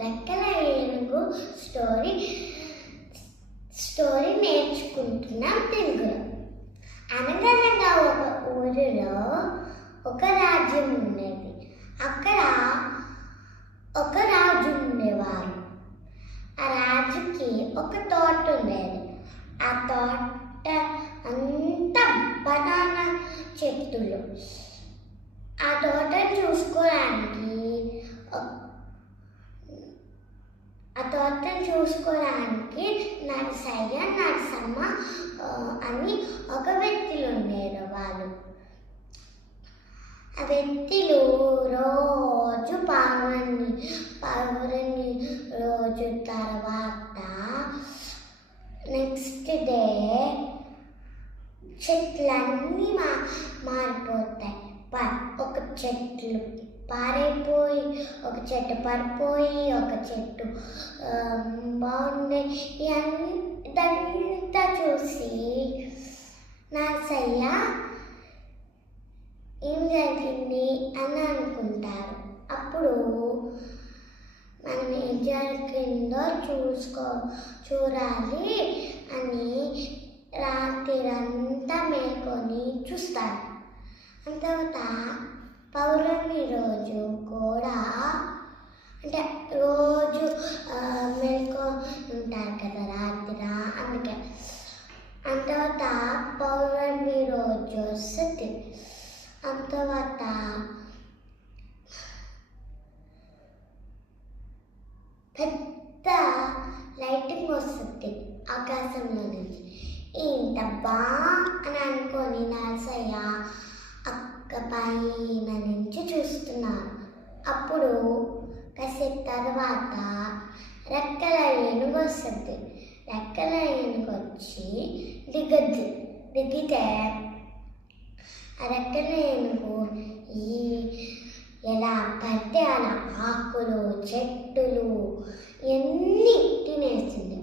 రెక్కల ఏనుగు స్టోరీ నేర్చుకుంటున్నాం తెలుగులో. అనగనగా ఒక ఊరిలో ఒక రాజ్యం ఉండేది. అక్కడ ఒక రాజు ఉండేవారు. ఆ రాజుకి ఒక తోట ఉండేది. ఆ తోట అంతా బనానా చెట్టులు. ఆ తోటను చూసుకోవడానికి నరసయ్య నరసమ్మ అని ఒక వ్యక్తులు ఉండేవారు. ఆ వ్యక్తులు రోజు పౌర్ణమి రోజు తర్వాత నెక్స్ట్ డే చెట్లన్నీ మారిపోతాయి. ఒక చెట్లు పారైపోయి, ఒక చెట్టు పడిపోయి, ఒక చెట్టు బాగుంది. ఇదంతా చూసి నరసయ్య ఏం జరిగింది అని అనుకుంటారు. అప్పుడు మనం ఏం జరిగిందో చూడాలి అని రాత్రిరంతా మేల్కొని చూస్తారు. తర్వాత పౌర్ణమి రోజు కూడా అంటే రోజు మేల్కో ఉంటారు కదా రాత్రి, అందుకే. తర్వాత పౌర్ణమి రోజు వస్తుంది. తర్వాత పెద్ద లైటింగ్ వస్తుంది ఆకాశంలో నుంచి. ఏంటబ్బా అని అనుకొని నరసయ్య అక్క పైన నుంచి చూస్తున్నారు. అప్పుడు కాసేపు తర్వాత రెక్కల ఏనుగు వస్తుంది. రెక్కల ఏనుగు వచ్చి దిగితే ఆ రెక్కల ఏనుగు ఎలా పడితే అలా ఆకులు చెట్టులు ఎన్ని తినేసింది.